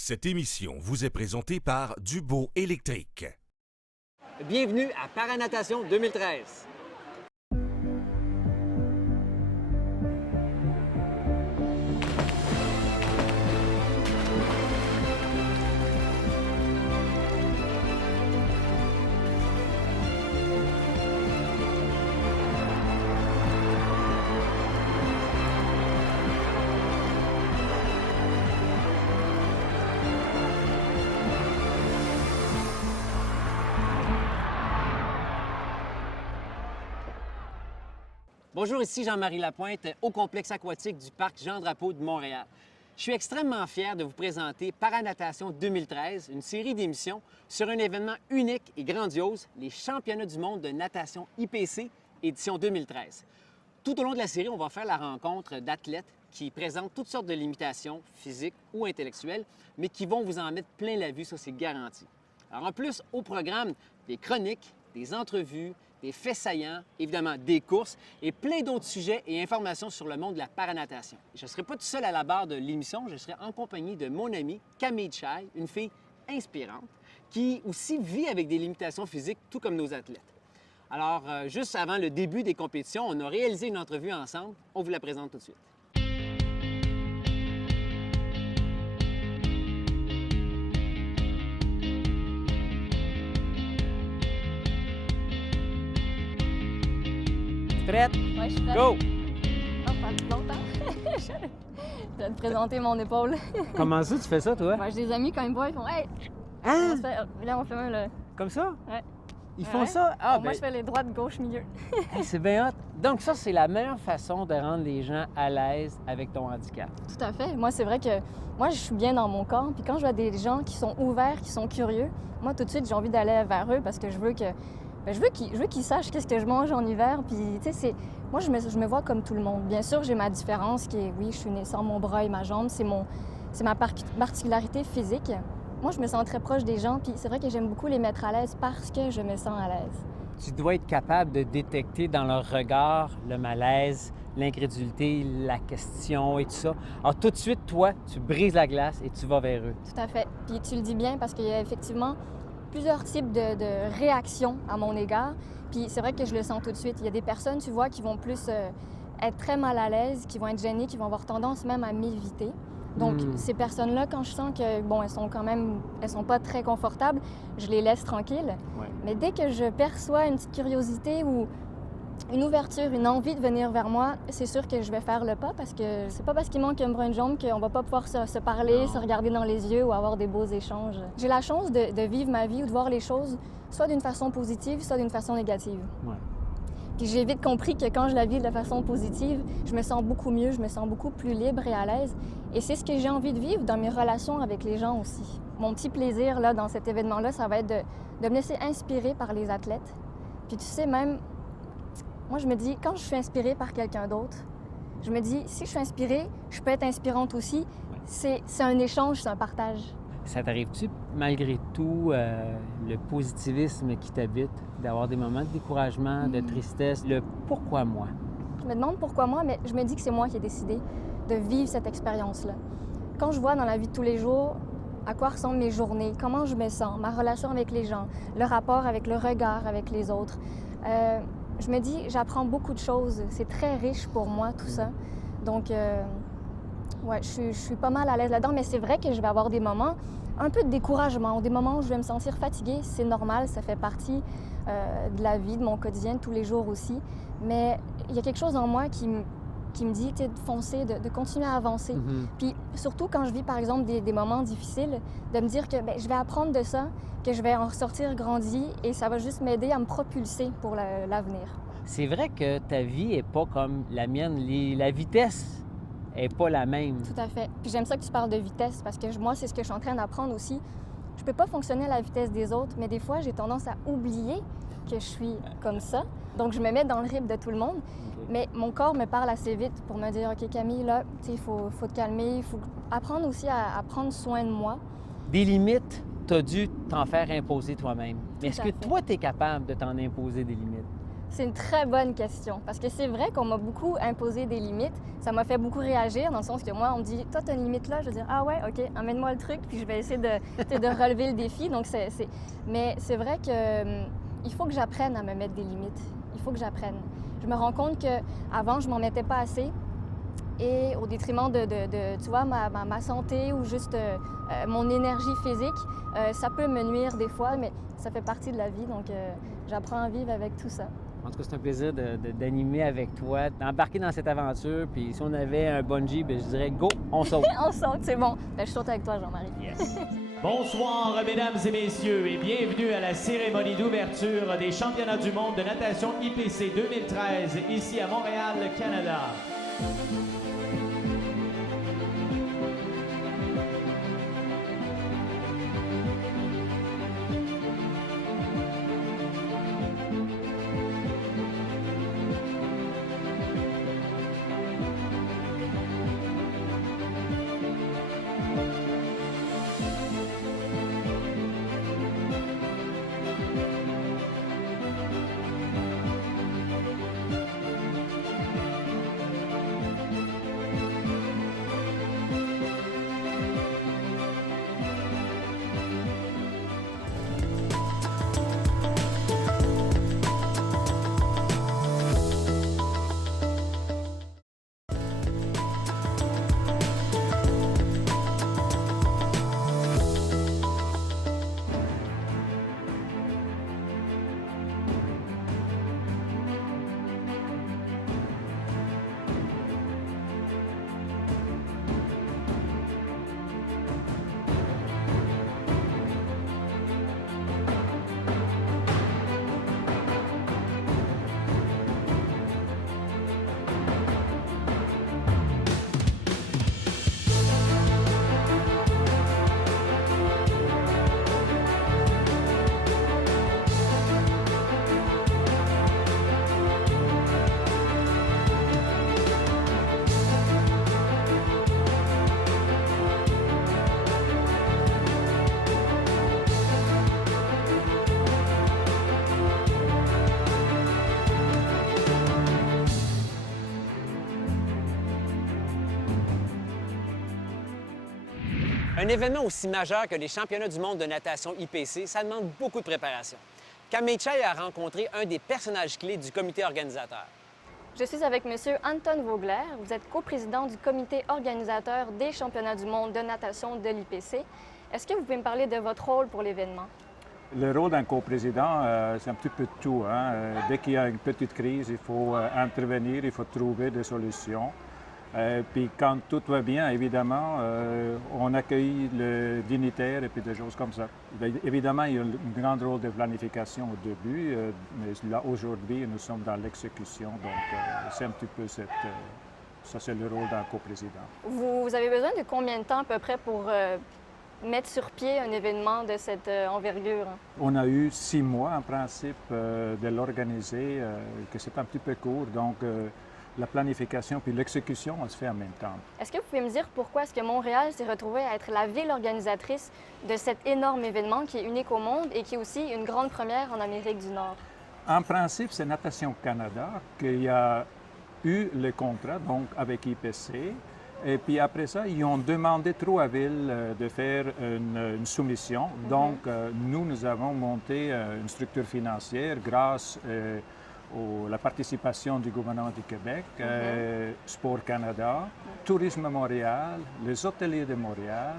Cette émission vous est présentée par Dubo Électrique. Bienvenue à Paranatation 2013. Bonjour, ici Jean-Marie Lapointe au complexe aquatique du parc Jean-Drapeau de Montréal. Je suis extrêmement fier de vous présenter Paranatation 2013, une série d'émissions sur un événement unique et grandiose, les Championnats du monde de natation IPC, édition 2013. Tout au long de la série, on va faire la rencontre d'athlètes qui présentent toutes sortes de limitations physiques ou intellectuelles, mais qui vont vous en mettre plein la vue, ça c'est garanti. Alors en plus, au programme, des chroniques, des entrevues, des faits saillants, évidemment des courses et plein d'autres sujets et informations sur le monde de la paranatation. Je ne serai pas tout seul à la barre de l'émission, je serai en compagnie de mon amie Camille Chai, une fille inspirante qui aussi vit avec des limitations physiques, tout comme nos athlètes. Alors, juste avant le début des compétitions, on a réalisé une entrevue ensemble. On vous la présente tout de suite. Prête? Ouais, je suis prête. Go! Oh, pas longtemps. Je vais te présenter mon épaule. Comment ça, tu fais ça, toi? Ouais, j'ai des amis, quand ils me voient, ils font « Hey! » Hein? Là, on fait un, là. Comme ça? Ouais. Ils font Ouais. ça? Ah, Bon, moi, je fais les droites, gauche, milieu. hey, c'est bien hot. Donc ça, c'est la meilleure façon de rendre les gens à l'aise avec ton handicap. Tout à fait. Moi, c'est vrai que moi, je suis bien dans mon corps. Puis quand je vois des gens qui sont ouverts, qui sont curieux, moi, tout de suite, j'ai envie d'aller vers eux parce que je veux que... je veux qu'ils sachent qu'est-ce que je mange en hiver. Puis, tu sais, moi, je me vois comme tout le monde. Bien sûr, j'ai ma différence qui est, oui, je suis née sans mon bras et ma jambe. C'est ma particularité physique. Moi, je me sens très proche des gens. Puis c'est vrai que j'aime beaucoup les mettre à l'aise parce que je me sens à l'aise. Tu dois être capable de détecter dans leur regard le malaise, l'incrédulité, la question et tout ça. Alors tout de suite, toi, tu brises la glace et tu vas vers eux. Tout à fait. Puis tu le dis bien parce qu'il y a effectivement plusieurs types de réactions à mon égard. Puis c'est vrai que je le sens tout de suite. Il y a des personnes, tu vois, qui vont plus être très mal à l'aise, qui vont être gênées, qui vont avoir tendance même à m'éviter. Donc, ces personnes-là, quand je sens que, bon, elles sont pas très confortables, je les laisse tranquilles. Ouais. Mais dès que je perçois une petite curiosité ou une ouverture, une envie de venir vers moi, c'est sûr que je vais faire le pas parce que c'est pas parce qu'il manque un bras, une jambe qu'on va pas pouvoir se parler, Non. se regarder dans les yeux ou avoir des beaux échanges. J'ai la chance de vivre ma vie ou de voir les choses soit d'une façon positive, soit d'une façon négative. Ouais. Puis j'ai vite compris que quand je la vis de façon positive, je me sens beaucoup mieux, je me sens beaucoup plus libre et à l'aise. Et c'est ce que j'ai envie de vivre dans mes relations avec les gens aussi. Mon petit plaisir là, dans cet événement-là, ça va être de me laisser inspirer par les athlètes. Puis tu sais, même, moi je me dis, quand je suis inspirée par quelqu'un d'autre, je me dis, si je suis inspirée, je peux être inspirante aussi. C'est un échange, c'est un partage. Ça t'arrive-tu, malgré tout, le positivisme qui t'habite, d'avoir des moments de découragement, de tristesse, le « pourquoi moi ». Je me demande pourquoi moi, mais je me dis que c'est moi qui ai décidé de vivre cette expérience-là. Quand je vois dans la vie de tous les jours à quoi ressemblent mes journées, comment je me sens, ma relation avec les gens, le rapport avec le regard avec les autres, je me dis, j'apprends beaucoup de choses. C'est très riche pour moi, tout ça. Donc, ouais, je suis pas mal à l'aise là-dedans, mais c'est vrai que je vais avoir des moments un peu de découragement, des moments où je vais me sentir fatiguée. C'est normal, ça fait partie de la vie, de mon quotidien, de tous les jours aussi. Mais il y a quelque chose en moi qui me dit de foncer, de continuer à avancer. Puis surtout quand je vis, par exemple, des moments difficiles, de me dire que je vais apprendre de ça, que je vais en ressortir grandi et ça va juste m'aider à me propulser pour l'avenir. C'est vrai que ta vie n'est pas comme la mienne. La vitesse n'est pas la même. Tout à fait. Puis j'aime ça que tu parles de vitesse parce que moi, c'est ce que je suis en train d'apprendre aussi. Je peux pas fonctionner à la vitesse des autres, mais des fois, j'ai tendance à oublier que je suis comme ça. Donc, je me mets dans le rythme de tout le monde. Okay. Mais mon corps me parle assez vite pour me dire, OK, Camille, là, il faut te calmer. Il faut apprendre aussi à prendre soin de moi. Des limites, tu as dû t'en faire imposer toi-même. Mais est-ce à que fait. toi, tu es capable de t'en imposer des limites? C'est une très bonne question parce que c'est vrai qu'on m'a beaucoup imposé des limites. Ça m'a fait beaucoup réagir dans le sens que moi, on me dit « Toi, tu as une limite là? » Je veux dire « Ah ouais, OK, amène-moi le truc puis je vais essayer de relever le défi. » Donc, Mais c'est vrai qu'il faut que j'apprenne à me mettre des limites. Il faut que j'apprenne. Je me rends compte qu'avant, je m'en mettais pas assez et au détriment tu vois, ma santé ou juste mon énergie physique, ça peut me nuire des fois, mais ça fait partie de la vie, donc j'apprends à vivre avec tout ça. En tout cas, c'est un plaisir d'animer avec toi, d'embarquer dans cette aventure. Puis si on avait un bungee, bien, je dirais go, on saute. On saute, c'est bon. Ben, je saute avec toi, Jean-Marie. Yes. Bonsoir, mesdames et messieurs, et bienvenue à la cérémonie d'ouverture des championnats du monde de natation IPC 2013, ici à Montréal, Canada. Un événement aussi majeur que les championnats du monde de natation IPC, ça demande beaucoup de préparation. Camille Chai a rencontré un des personnages clés du comité organisateur. Je suis avec M. Anton Vogler. Vous êtes coprésident du comité organisateur des championnats du monde de natation de l'IPC. Est-ce que vous pouvez me parler de votre rôle pour l'événement? Le rôle d'un coprésident, c'est un petit peu de tout. Dès qu'il y a une petite crise, il faut intervenir, il faut trouver des solutions. Puis quand tout va bien, évidemment, on accueille le dignitaire et puis des choses comme ça. Évidemment, il y a un grand rôle de planification au début, mais là, aujourd'hui, nous sommes dans l'exécution. Donc, c'est un petit peu ça, c'est le rôle d'un coprésident. Vous avez besoin de combien de temps à peu près pour mettre sur pied un événement de cette envergure? On a eu 6 mois, en principe, de l'organiser, que c'est un petit peu court. Donc, la planification puis l'exécution, on se fait en même temps. Est-ce que vous pouvez me dire pourquoi est-ce que Montréal s'est retrouvé à être la ville organisatrice de cet énorme événement qui est unique au monde et qui est aussi une grande première en Amérique du Nord? En principe, c'est Natation Canada qui a eu le contrat donc avec IPC. Et puis après ça, ils ont demandé 3 villes de faire une soumission. Donc, nous avons monté une structure financière grâce la participation du gouvernement du Québec, Sport Canada, Tourisme Montréal, les hôteliers de Montréal,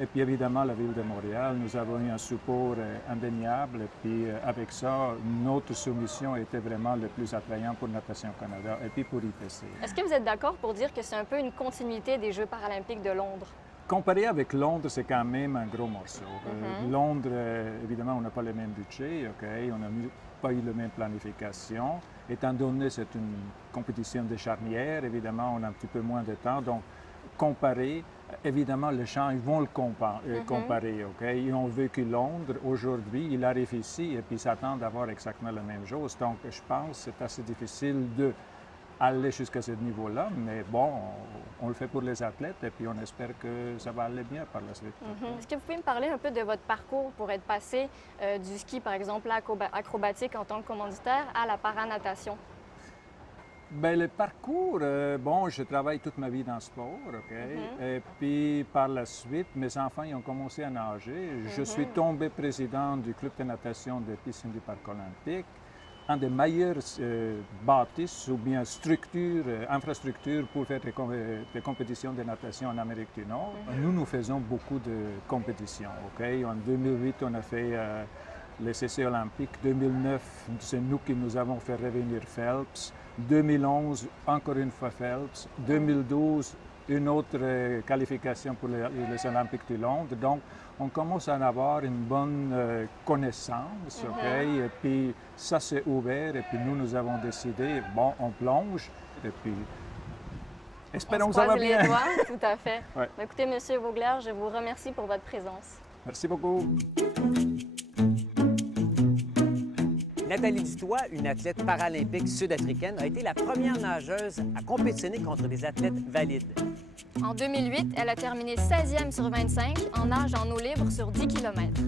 et puis évidemment la Ville de Montréal. Nous avons eu un support indéniable, et puis avec ça, notre soumission était vraiment le plus attrayant pour Natation Canada et puis pour IPC. Est-ce que vous êtes d'accord pour dire que c'est un peu une continuité des Jeux paralympiques de Londres? Comparé avec Londres, c'est quand même un gros morceau. Londres, évidemment, on n'a pas le même budget, on n'a pas eu la même planification. Étant donné que c'est une compétition de charnière, évidemment, on a un petit peu moins de temps. Donc, comparer, évidemment, les champs, ils vont le comparer. Ils ont vécu Londres, aujourd'hui, ils arrivent ici et puis ils s'attendent d'avoir exactement la même chose. Donc, je pense que c'est assez difficile de aller jusqu'à ce niveau-là, mais bon, on le fait pour les athlètes et puis on espère que ça va aller bien par la suite. Est-ce que vous pouvez me parler un peu de votre parcours pour être passé du ski, par exemple, acrobatique en tant que commanditaire à la paranatation? Bien, le parcours, bon, je travaille toute ma vie dans le sport, OK? Et puis, par la suite, mes enfants ils ont commencé à nager. Je suis tombé président du club de natation de piscine du Parc olympique, un des meilleurs bâtisses ou bien structures, infrastructures pour faire des compétitions de natation en Amérique du Nord. Nous faisons beaucoup de compétitions, OK? En 2008, on a fait les essais olympiques. 2009, c'est nous qui nous avons fait revenir Phelps. 2011, encore une fois Phelps. 2012, une autre qualification pour les Olympiques de Londres. Donc, on commence à en avoir une bonne connaissance, OK? Et puis, ça s'est ouvert. Et puis, nous avons décidé, bon, on plonge. Et puis, espérons que ça va bien. Les doigts, tout à fait. Ouais. Écoutez, M. Vogler, je vous remercie pour votre présence. Merci beaucoup. Nathalie Dutoit, une athlète paralympique sud-africaine, a été la première nageuse à compétitionner contre des athlètes valides. En 2008, elle a terminé 16e sur 25 en nage en eau libre sur 10 km.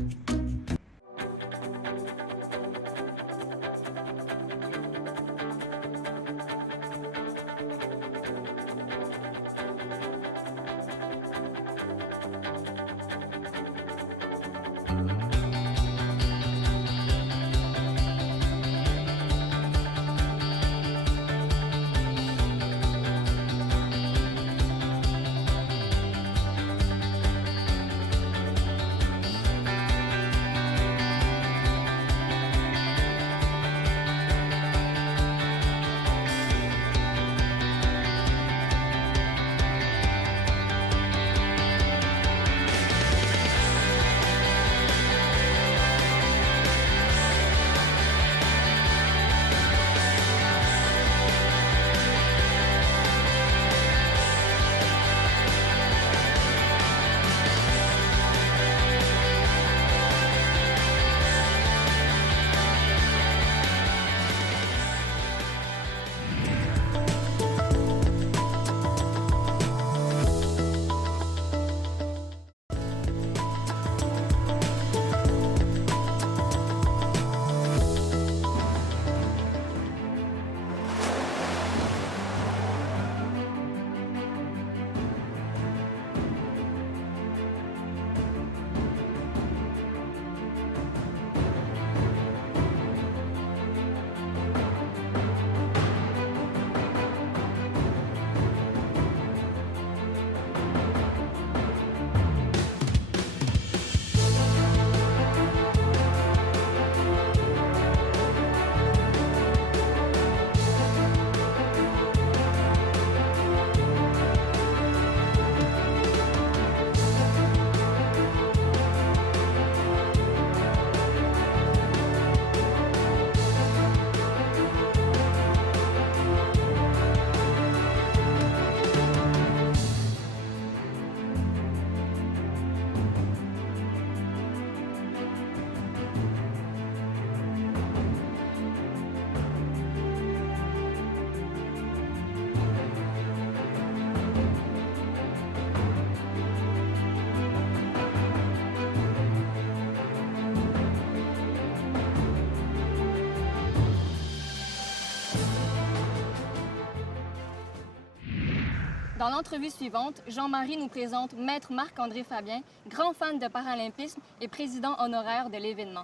Dans l'entrevue suivante, Jean-Marie nous présente Maître Marc-André Fabien, grand fan de paralympisme et président honoraire de l'événement.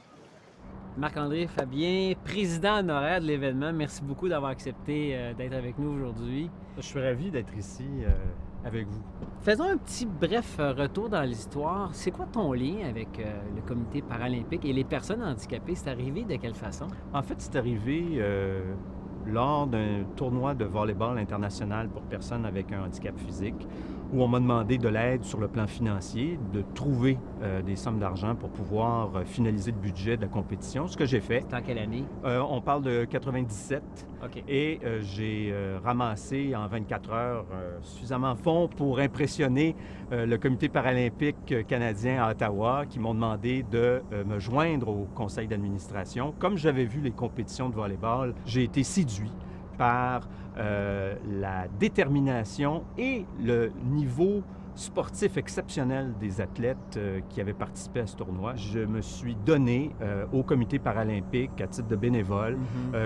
Marc-André Fabien, président honoraire de l'événement, merci beaucoup d'avoir accepté d'être avec nous aujourd'hui. Je suis ravi d'être ici avec vous. Faisons un petit bref retour dans l'histoire. C'est quoi ton lien avec le comité paralympique et les personnes handicapées? C'est arrivé de quelle façon? En fait, c'est arrivé lors d'un tournoi de volleyball international pour personnes avec un handicap physique où on m'a demandé de l'aide sur le plan financier, de trouver des sommes d'argent pour pouvoir finaliser le budget de la compétition, ce que j'ai fait. C'était en quelle année? On parle de 97. OK. Et j'ai ramassé en 24 heures suffisamment de fonds pour impressionner le comité paralympique canadien à Ottawa qui m'ont demandé de me joindre au conseil d'administration. Comme j'avais vu les compétitions de volleyball, j'ai été séduit par la détermination et le niveau sportif exceptionnel des athlètes qui avaient participé à ce tournoi. Je me suis donné au comité paralympique à titre de bénévole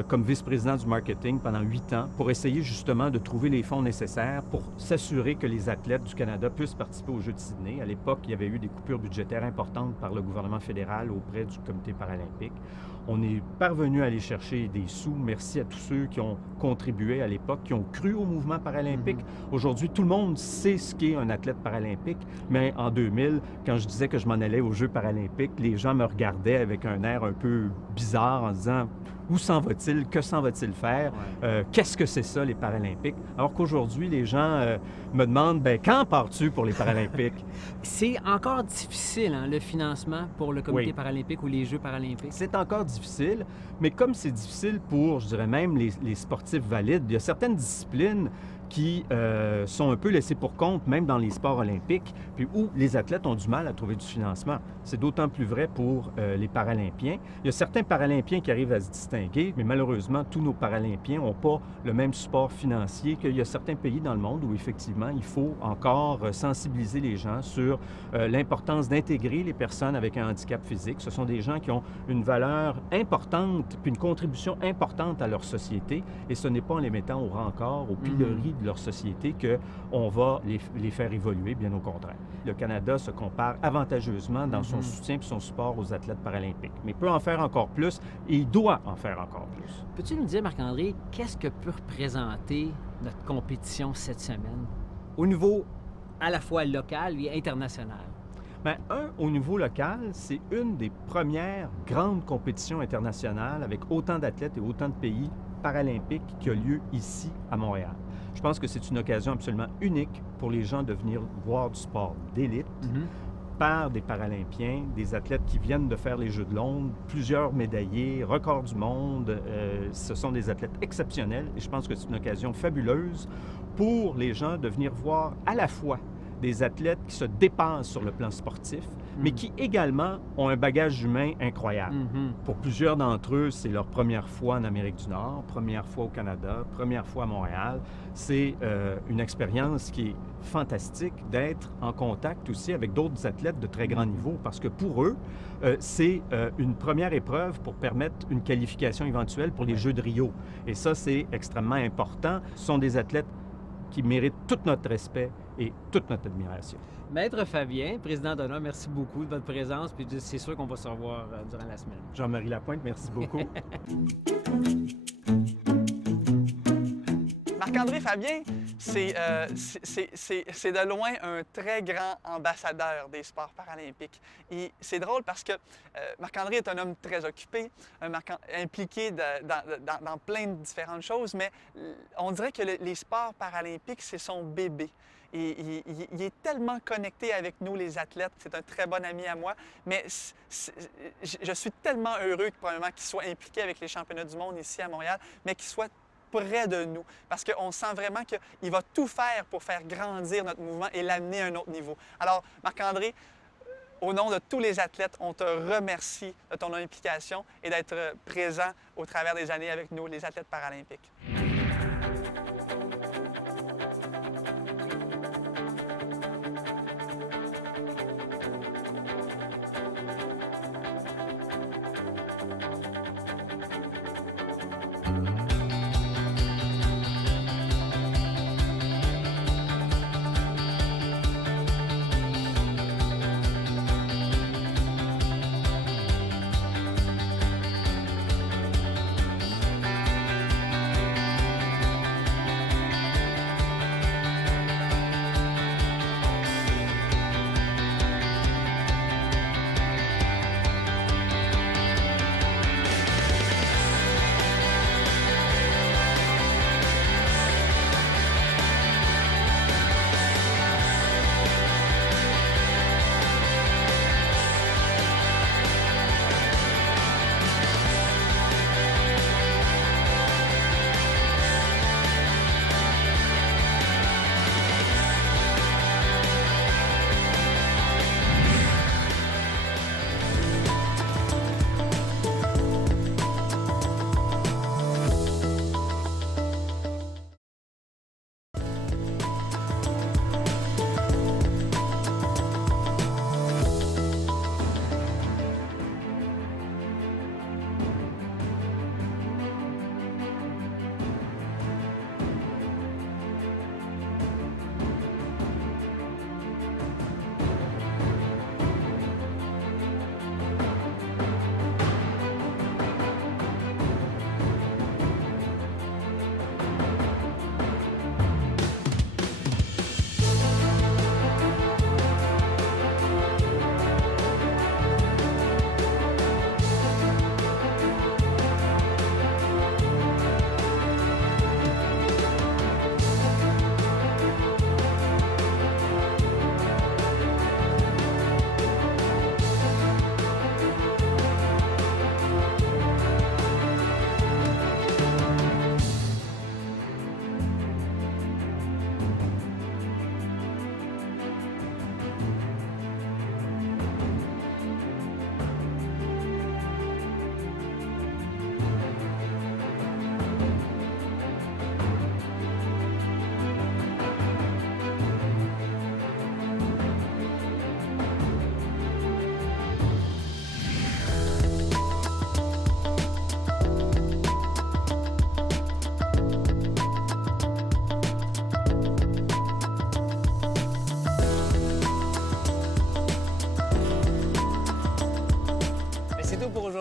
comme vice-président du marketing pendant 8 ans pour essayer justement de trouver les fonds nécessaires pour s'assurer que les athlètes du Canada puissent participer aux Jeux de Sydney. À l'époque, il y avait eu des coupures budgétaires importantes par le gouvernement fédéral auprès du comité paralympique. On est parvenu à aller chercher des sous. Merci à tous ceux qui ont contribué à l'époque, qui ont cru au mouvement paralympique. Aujourd'hui, tout le monde sait ce qu'est un athlète paralympique, mais en 2000, quand je disais que je m'en allais aux Jeux paralympiques, les gens me regardaient avec un air un peu bizarre en disant « Où s'en va-t-il? Que s'en va-t-il faire? Qu'est-ce que c'est ça, les Paralympiques? » Alors qu'aujourd'hui, les gens me demandent « Quand pars-tu pour les Paralympiques? » C'est encore difficile, hein, le financement pour le comité paralympique ou les Jeux paralympiques. C'est encore difficile, mais comme c'est difficile pour, je dirais même, les sportifs valides, il y a certaines disciplines qui sont un peu laissées pour compte, même dans les sports olympiques, puis où les athlètes ont du mal à trouver du financement. C'est d'autant plus vrai pour les Paralympiens. Il y a certains Paralympiens qui arrivent à se distinguer, mais malheureusement, tous nos Paralympiens n'ont pas le même support financier qu'il y a certains pays dans le monde où, effectivement, il faut encore sensibiliser les gens sur l'importance d'intégrer les personnes avec un handicap physique. Ce sont des gens qui ont une valeur importante, puis une contribution importante à leur société, et ce n'est pas en les mettant au rencard, au pilori de leur société qu'on va les faire évoluer, bien au contraire. Le Canada se compare avantageusement dans son soutien et son support aux athlètes paralympiques, mais peut en faire encore plus et il doit en faire encore plus. Peux-tu nous dire, Marc-André, qu'est-ce que peut représenter notre compétition cette semaine au niveau à la fois local et international? Bien, au niveau local, c'est une des premières grandes compétitions internationales avec autant d'athlètes et autant de pays paralympiques qui a lieu ici à Montréal. Je pense que c'est une occasion absolument unique pour les gens de venir voir du sport d'élite par des Paralympiens, des athlètes qui viennent de faire les Jeux de Londres, plusieurs médaillés, records du monde. Ce sont des athlètes exceptionnels et je pense que c'est une occasion fabuleuse pour les gens de venir voir à la fois des athlètes qui se dépassent sur le plan sportif, mais qui également ont un bagage humain incroyable. Pour plusieurs d'entre eux, c'est leur première fois en Amérique du Nord, première fois au Canada, première fois à Montréal. C'est une expérience qui est fantastique d'être en contact aussi avec d'autres athlètes de très grand niveau, parce que pour eux, c'est une première épreuve pour permettre une qualification éventuelle pour les Jeux de Rio. Et ça, c'est extrêmement important. Ce sont des athlètes qui méritent tout notre respect et toute notre admiration. Maître Fabien, président d'honneur, merci beaucoup de votre présence, puis c'est sûr qu'on va se revoir durant la semaine. Jean-Marie Lapointe, merci beaucoup. Marc-André Fabien, c'est de loin un très grand ambassadeur des sports paralympiques. Et c'est drôle parce que Marc-André est un homme très occupé, impliqué dans plein de différentes choses, mais on dirait que les sports paralympiques, c'est son bébé. Et il est tellement connecté avec nous, les athlètes. C'est un très bon ami à moi. Mais je suis tellement heureux, probablement, qu'il soit impliqué avec les championnats du monde ici à Montréal, mais qu'il soit près de nous. Parce qu'on sent vraiment qu'il va tout faire pour faire grandir notre mouvement et l'amener à un autre niveau. Alors, Marc-André, au nom de tous les athlètes, on te remercie de ton implication et d'être présent au travers des années avec nous, les athlètes paralympiques.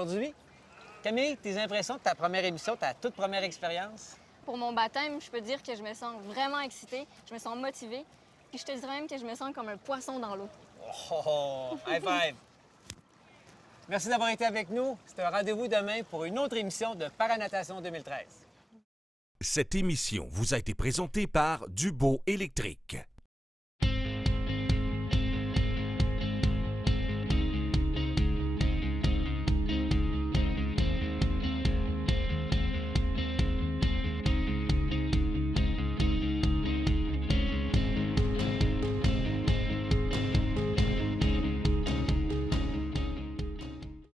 aujourd'hui. Camille, tes impressions de ta première émission, ta toute première expérience? Pour mon baptême, je peux dire que je me sens vraiment excitée, je me sens motivée, puis je te dirais même que je me sens comme un poisson dans l'eau. Oh, high five! Merci d'avoir été avec nous. C'est un rendez-vous demain pour une autre émission de Paranatation 2013. Cette émission vous a été présentée par Dubo Électrique.